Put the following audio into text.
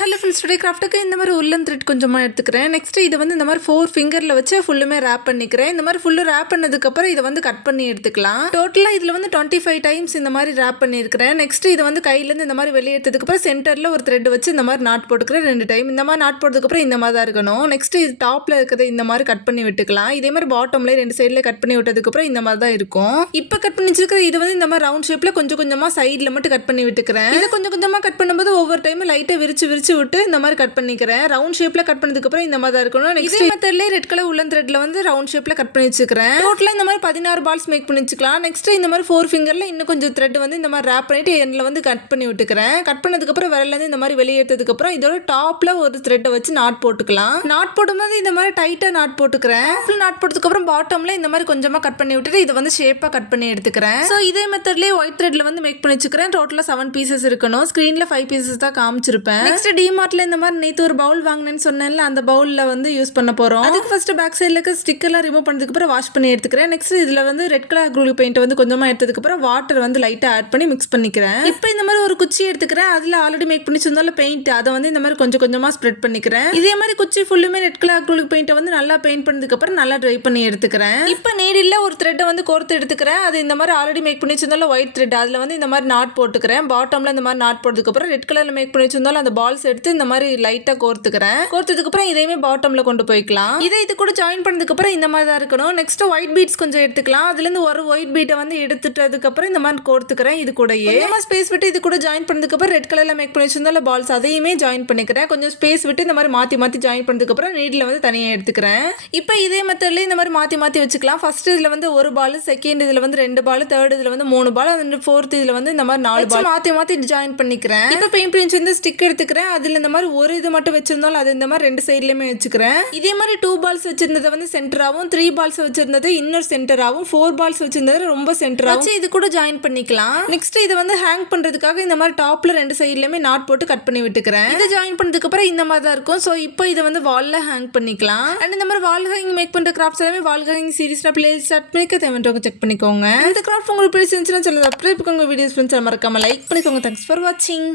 Hello friends, today கிராஃப்ட்டுக்கு இந்த மாதிரி உள்ளன் த்ரெட் கொஞ்சமாக எடுத்துக்கிறேன். நெக்ஸ்ட்டு இதை வந்து இந்த மாதிரி 4 ஃபிங்கரில் வச்சு ஃபுல்லுமே ரேப் பண்ணிக்கிறேன். இந்த மாதிரி ஃபுல்லு ரேப் பண்ணதுக்கப்புறம் இதை வந்து கட் பண்ணி எடுத்துக்கலாம். டோட்டலாக இதில் வந்து 25 டைம்ஸ் இந்த மாதிரி ரேப் பண்ணியிருக்கிறேன். நெக்ஸ்ட்டு இதை வந்து கையிலேருந்து இந்த மாதிரி வெளியே எடுத்ததுக்கப்புறம் சென்டரில் ஒரு த்ரெட் வச்சு இந்த மாதிரி நாட் போட்டுக்கிறேன் 2 டைம். இந்த மாதிரி நாட் போட்டதுக்கப்புறம் இந்த மாதிரி தான் இருக்கணும். நெக்ஸ்ட்டு இது டாப்பில் இருக்கிறத இந்த மாதிரி கட் பண்ணி விட்டுக்கலாம். இதே மாதிரி பாட்டம்லேயே 2 சைடில் கட் பண்ணி விட்டதுக்கப்புறம் இந்த மாதிரி தான் இருக்கும். இப்போ கட் பண்ணி வச்சிருக்கிற இது வந்து இந்த மாதிரி ரவுண்ட் ஷேப்பில் கொஞ்சம் கொஞ்சமாக சைடில் மட்டும் கட் பண்ணி விட்டுக்கிறேன். இதை கொஞ்சம் கொஞ்சமாக கட் பண்ணும்போது ஒவ்வொரு டைம் லைட்டாக விரிச்சு விட்டு இந்த மாதிரி கட் பண்ணிக்கிறேன். ரவுண்ட் ஷேப்ல கட் பண்ணதுக்கு அப்புறம் இந்த மாதிரி தான் இருக்கணும். இதே மெத்தட்ல ரெட் கலர் உள்ளன் த்ரெட்ல வந்து ரவுண்ட் ஷேப்ல கட் பண்ணி வச்சுக்கிறேன். டோட்டலா இந்த மாதிரி 16 பால்ஸ் மேக் பண்ணி வச்சுக்கலாம். நெக்ஸ்ட் இந்த மாதிரி 4 ஃபிங்கர்ல இன்னும் கொஞ்சம் த்ரெட் வந்து இந்த மாதிரி ரேப் பண்ணிட்டு எண்ட்ல வந்து கட் பண்ணி விட்டுக்கிறேன். கட் பண்ணதுக்கு அப்புறம் விரல்ல இருந்து இந்த மாதிரி வெளியே எடுத்ததுக்கு அப்புறம் இதோட டாப்ல ஒரு த்ரெட்டை வச்சு நாட் போட்டுக்கலாம். நாட் போடும்போது இந்த மாதிரி டைட்டா நாட் போட்டுக்கிறேன். நாட் போட்டதுக்கு அப்புறம் பாட்டம்ல இந்த மாதிரி கொஞ்சமா கட் பண்ணி விட்டுட்டு இது வந்து ஷேப்பா கட் பண்ணி எடுத்துக்கிறேன். சோ இதே மெத்தட்லயே ஒயிட் த்ரெட்ல வந்து மேக் பண்ணி வச்சுக்கிறேன். டோட்டலா 7 பீசஸ் இருக்கணும். ஸ்கிரீன்ல 5 பீசஸ் தான் காமிச்சிருப்பேன். நெக்ஸ்ட் டிமார்ட்ல இந்த மாதிரி நேத்து ஒரு பவுல் வாங்கினேன்னு சொன்னேன்ல, அந்த பவுல்ல வந்து யூஸ் பண்ண போறோம். அதுக்கு ஃபர்ஸ்ட் பேக் சைடுல இருக்க ஸ்டிக்கர்லாம் ரிமூவ் பண்ணதுக்கு அப்புறம் வாஷ் பண்ணி எடுத்துக்கிறேன். நெக்ஸ்ட் இதுல வந்து ரெட் கலர் அக்ரிலிக் பெயிண்ட் வந்து கொஞ்சமா எடுத்ததுக்கு அப்புறம் வாட்டர் வந்து லைட்டா ஆட் பண்ணி மிக்ஸ் பண்ணிக்கிறேன். இப்போ இந்த மாதிரி ஒரு குச்சி எடுத்துக்கிறேன். அதுல ஆல்ரெடி மேக் பண்ணி வச்சிருந்தால பெயிண்ட் அதை வந்து இந்த மாதிரி கொஞ்சம் கொஞ்சமா ஸ்ப்ரெட் பண்ணிக்கிறேன். இதே மாதிரி குச்சி ஃபுல்லுமே ரெட் கலர் அக்ரிலிக் பெயிண்ட் வந்து நல்லா பெயிண்ட் பண்ணதுக்கு அப்புறம் நல்லா ட்ரை பண்ணி எடுத்துக்கிறேன். இப்போ நீடில்ல ஒரு த்ரெட் வந்து கோர்த்து எடுத்துக்கிறேன். அது இந்த மாதிரி ஆல்ரெடி மேக் பண்ணி வச்சிருந்தால ஒயிட் த்ரெட் அதுல வந்து இந்த மாதிரி நாட் போட்டுக்கிறேன். பாட்டம்ல இந்த மாதிரி நாட் போட்டதுக்கு அப்புறம் ரெட் கலர்ல மேக் பண்ணி வச்சிருந்தால அந்த பால்ஸ் எடுத்து இந்த மாதிரி லைட்டா கோர்த்துக்கிறேன். கோர்த்ததுக்கு அப்புறம் இதையுமே பாட்டம்ல கொண்டு போய்க்கலாம். இது கூட ஜாயின் பண்ணதுக்கு அப்புறம் இந்த மாதிரி தான் இருக்கணும். நெக்ஸ்ட் ஒயிட் பீட்ஸ் கொஞ்சம் எடுத்துக்கலாம். அதுல இருந்து ஒரு ஒயிட் பீட்டை வந்து எடுத்துட்டதுக்கு அப்புறம் இந்த மாதிரி கோர்த்துக்கிறேன். இது கூடயே ஸ்பேஸ் விட்டு இது கூட ஜாயின் பண்ணதுக்கு அப்புறம் ரெட் கலர்ல மேக் பண்ணி வச்சிருந்தால பால்ஸ் அதையுமே ஜாயின் பண்ணிக்கிறேன். கொஞ்சம் ஸ்பேஸ் விட்டு இந்த மாதிரி மாத்தி ஜாயின் பண்ணதுக்கு அப்புறம் நீட்ல வந்து தனியா எடுத்துக்கிறேன். இப்போ இதே மெத்தட்ல இந்த மாதிரி மாத்தி வச்சுக்கலாம். ஃபர்ஸ்ட் இதுல வந்து ஒரு பால், செகண்ட் இதுல வந்து 2 பால், தேர்ட் இதுல வந்து 3 பால், அண்ட் ஃபோர்த் இதுல வந்து இந்த மாதிரி 4 பால் மாத்தி ஜாயின் பண்ணிக்கிறேன். இப்போ பெயிண்ட் பண்ணி வந்து ஸ்டிக் எடுத்துக்கிறேன். அதுல இந்த மாதிரி ஒரு இது மட்டும் வச்சிருந்தாலும் அது இந்த மாதிரி 2 சைட்லயுமே வச்சுக்கிறேன். இதே மாதிரி 2 பால்ஸ் வச்சிருந்ததை வந்து சென்டராகவும், 3 பால்ஸ் வச்சிருந்தது இன்னொரு சென்டராகவும், 4 பால்ஸ் வச்சிருந்தது ரொம்ப சென்டராகவும் வச்சு இது கூட ஜாயின் பண்ணிக்கலாம். நெக்ஸ்ட் இதை வந்து ஹேங் பண்றதுக்காக இந்த மாதிரி டாப்ல 2 சைட்லயுமே நாட் போட்டு கட் பண்ணி விட்டுக்கிறேன். இதை ஜாயின் பண்ணதுக்கு அப்புறம் இந்த மாதிரி தான் இருக்கும். ஸோ இப்போ இதை வந்து வால்ல ஹேங் பண்ணிக்கலாம். அண்ட் இந்த மாதிரி வால் ஹேங்கிங் மேக் பண்ற கிராஃப்ட்ஸ் எல்லாமே வால் ஹேங்கிங் சீரிஸ்ல பிளே ஸ்டார்ட் பண்ணிக்க தேவைன்றவங்க செக் பண்ணிக்கோங்க. இந்த கிராஃப்ட் உங்களுக்கு பிடிச்சிருந்துச்சுன்னா சொல்லுங்க. சப்ஸ்கிரைப் பண்ணுங்க. வீடியோஸ் ஃப்ரெண்ட்ஸ் மறக்காம லைக் பண்ணிக்கோங்க. தேங்க்ஸ் ஃபார் வாட்சிங்.